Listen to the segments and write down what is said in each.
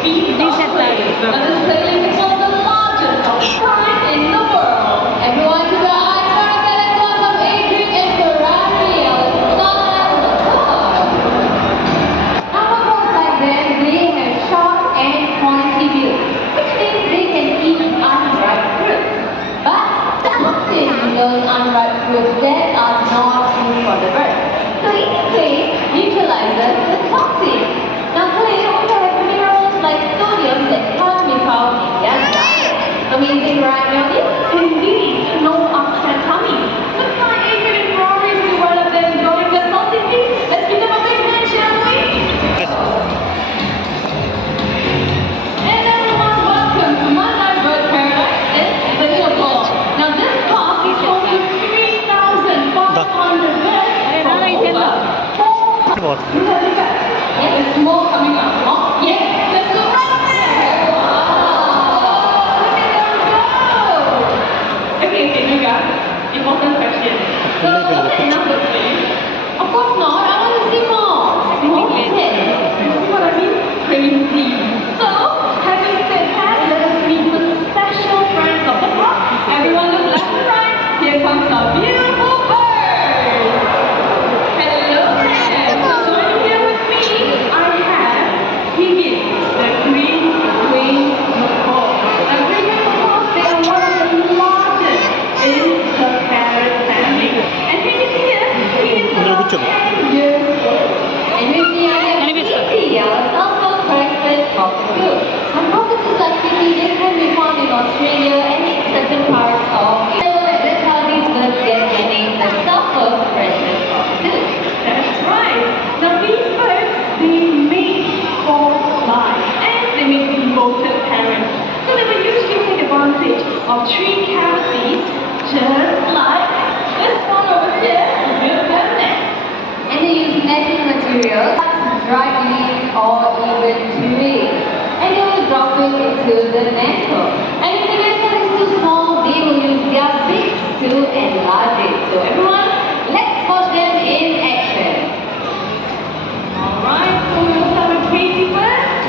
speed of play. Now this playland is one of the largest of its kind in the world. Everyone to the eyes, let's welcome Adrian and Paradize. Now of course like them, they have sharp and pointy bills, which means they can eat unripe fruits. But the toxins in those unripe fruits that are not food for the birds. So eating clay neutralizes the toxins. Now clay also has minerals like sodium that can't be found in their diet. Amazing, right, Melody? Indeed, no upset tummy. Looks like Adrian and Rory to one of them enjoying the salty tea. Let's give them a big hand, shall we? And everyone, welcome to my live bird paradise. It's available. Now this park is only 3,500 beds. Yeah, there's more coming up. Oh, yes, let's go right there. Wow, look at them go. Okay, Nuga, important question. So, was it enough for you? Of course not. I want to see more. More kids. You see what I mean? Crazy. So, having said that, let us meet some special friends of the park. Everyone look left and right. Here comes our beautiful bird. Australia and in certain parts of Asia. That's how these birds get their name, the sulfur-crested cockatoos. That's right. Now these birds, they mate for life and they make devoted parents. So they will usually take advantage of tree cavities, just like this one over here, to build their nest. And they use netting materials, dried leaves or even twigs. And they will drop it into the nestle. And if the nestle is too small, they will use their beaks to enlarge it. So everyone, let's watch them in action. Alright, so we'll start with Katie first.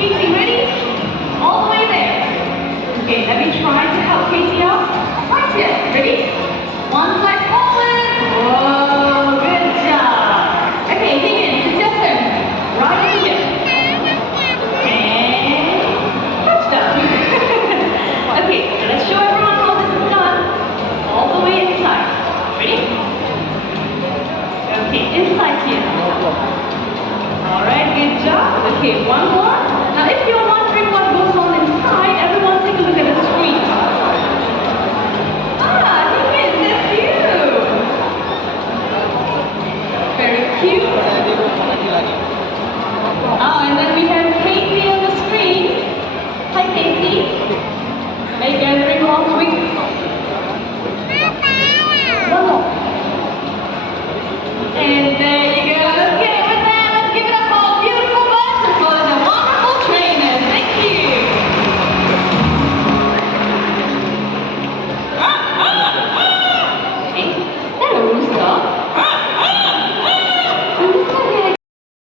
Katie, ready? All the way there. Okay, let me try to help Katie out. Right here, ready? One side forward. Whoa, good job. Okay, Higgins, it's your turn. Right here. Okay, so let's show everyone how this is done. All the way inside. Ready? Okay, inside here. Alright, good job. Okay, one more. Now if you're wondering what goes on inside, everyone take a look at the screen. Ah, Higgins, that's you. Very cute. Oh, and then we have Katie on the screen. Hi, Katie. Are you gathering more twigs?